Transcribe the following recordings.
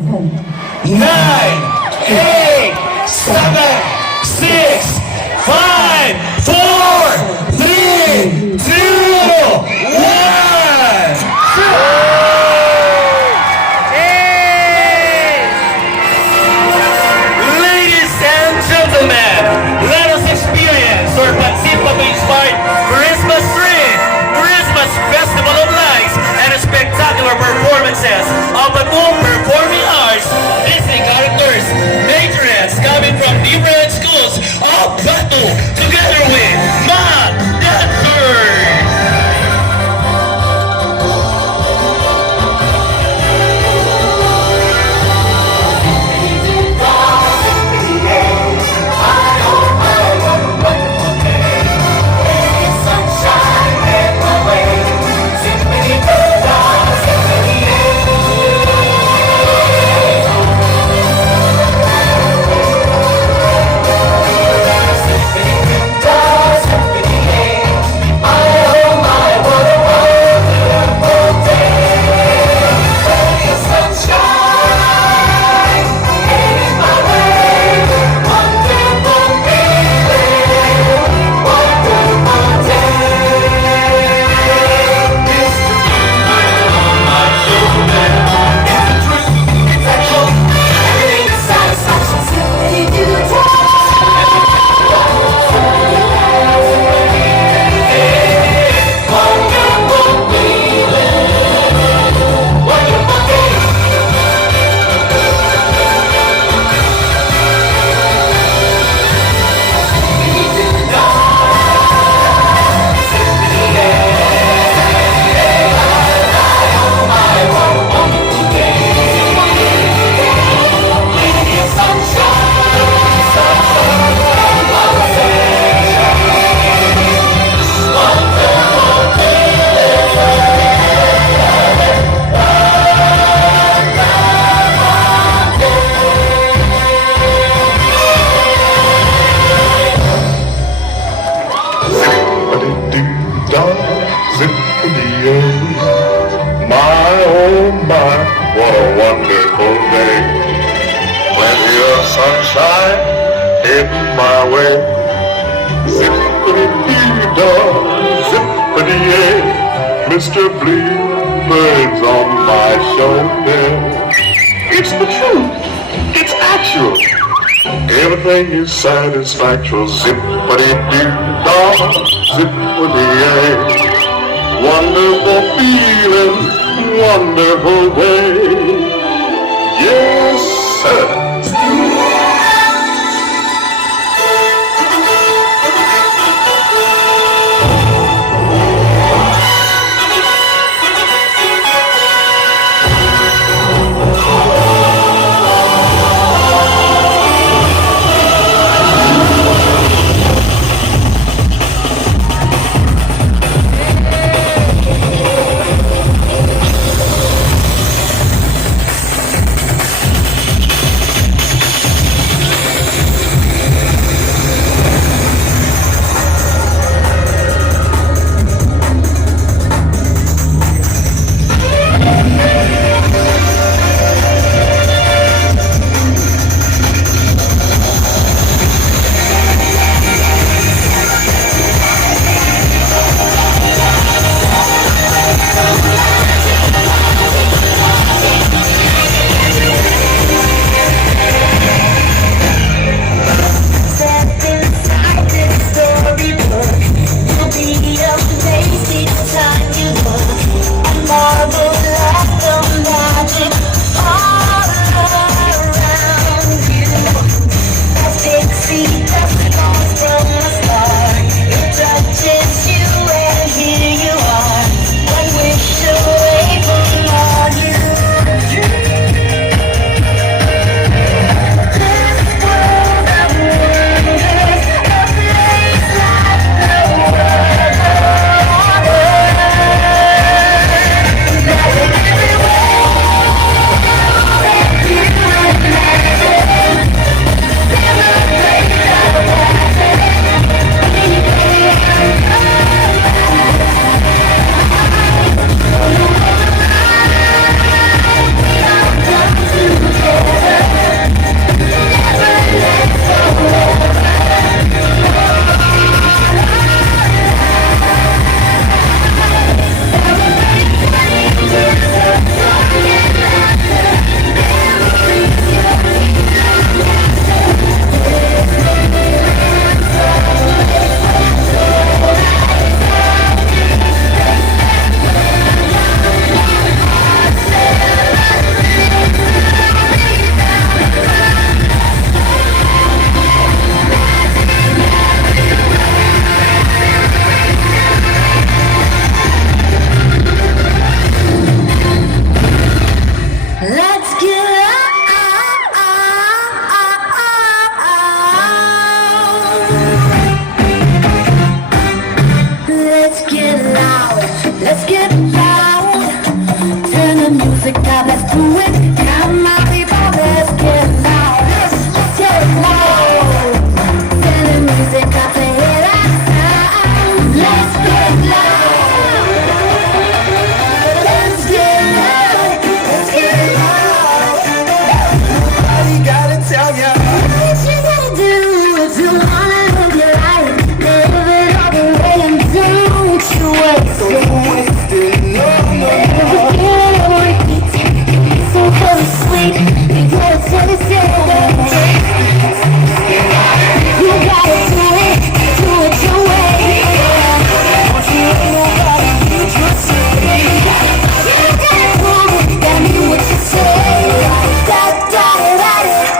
nine, eight, seven, six, five, four, three, two, one. Ladies and gentlemen, let us experience our Pansit inspired Christmas tree, Christmas festival of lights, and spectacular performances of the two performing arts, Disney characters, majorettes coming from different schools of Batu, together with Ma Dancers. My oh my, what a wonderful day. Plenty of sunshine heading my way. Zippity-dee-dah, zippity-yay. Mr. Bluebird's on my shoulder. It's the truth, it's actual. Everything is satisfactory. Zippity-doo-dah, zippity-yay. Wonderful feeling, wonderful way. Yes, sir. wait because what it says. You gotta do it your way. Don't you let nobody get your say. You gotta prove it, gotta mean what you say. Da da da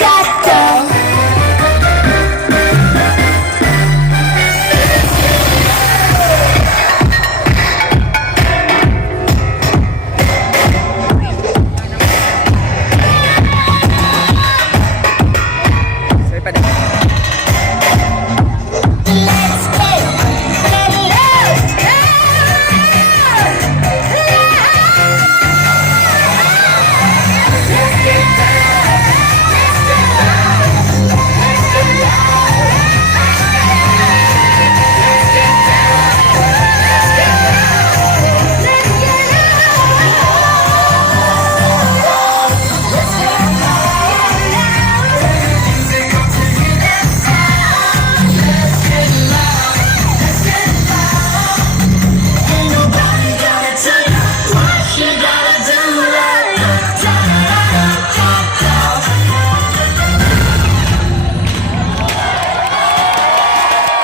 da da. Let's go,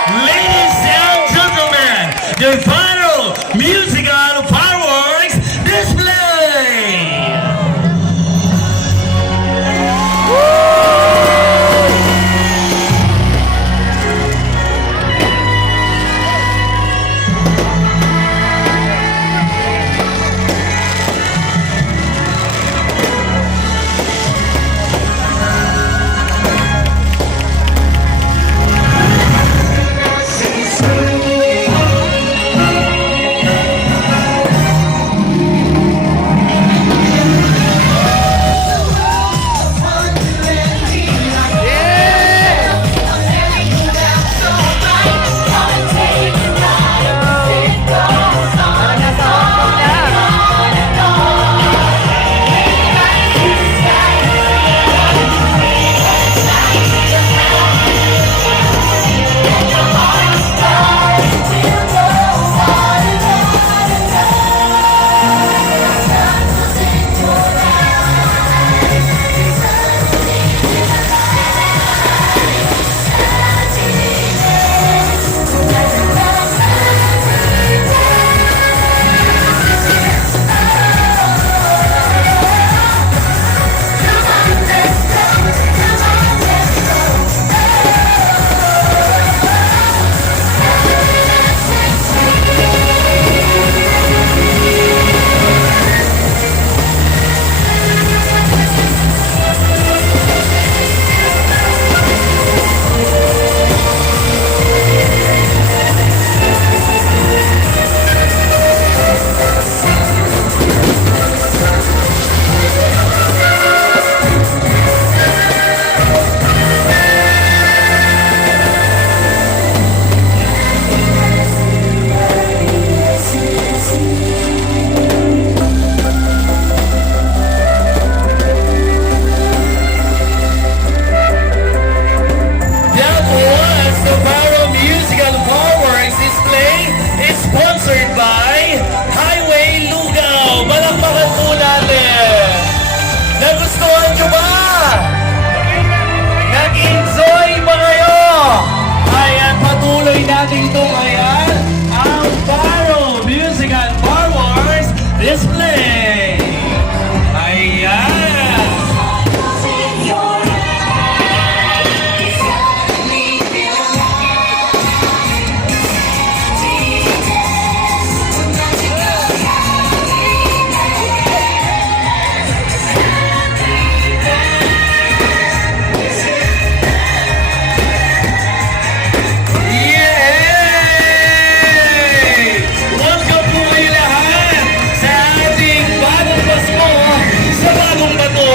Ladies and gentlemen, the final musical fireworks display! That was the viral musical fireworks display is sponsored by Highway Lugaw. Palakpakan po natin. Nagustuhan nyo ba? Nag-enjoy ba kayo? Ayan, patuloy natin itong ayan, ang viral musical fireworks display. Ayan. Yay! Welcome po kayo lahat sa ating bagong Pasko sa Bagong Bato.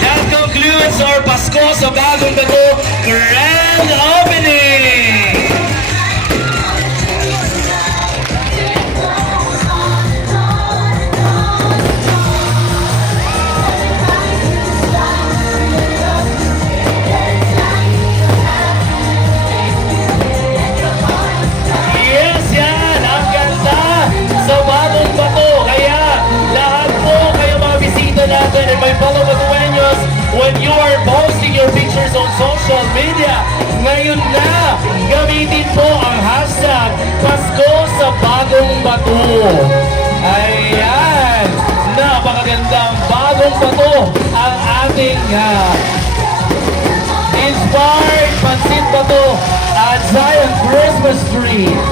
That concludes our Pasko sa Bagong Bato Grand Opening! Follow with when you are posting your pictures on social media, ngayon na, gamitin po ang hashtag Pasko sa Bagong Bato. Ayan! Napakagandang bagong bato ang ating inspired pansit bato at Zion Christmas tree.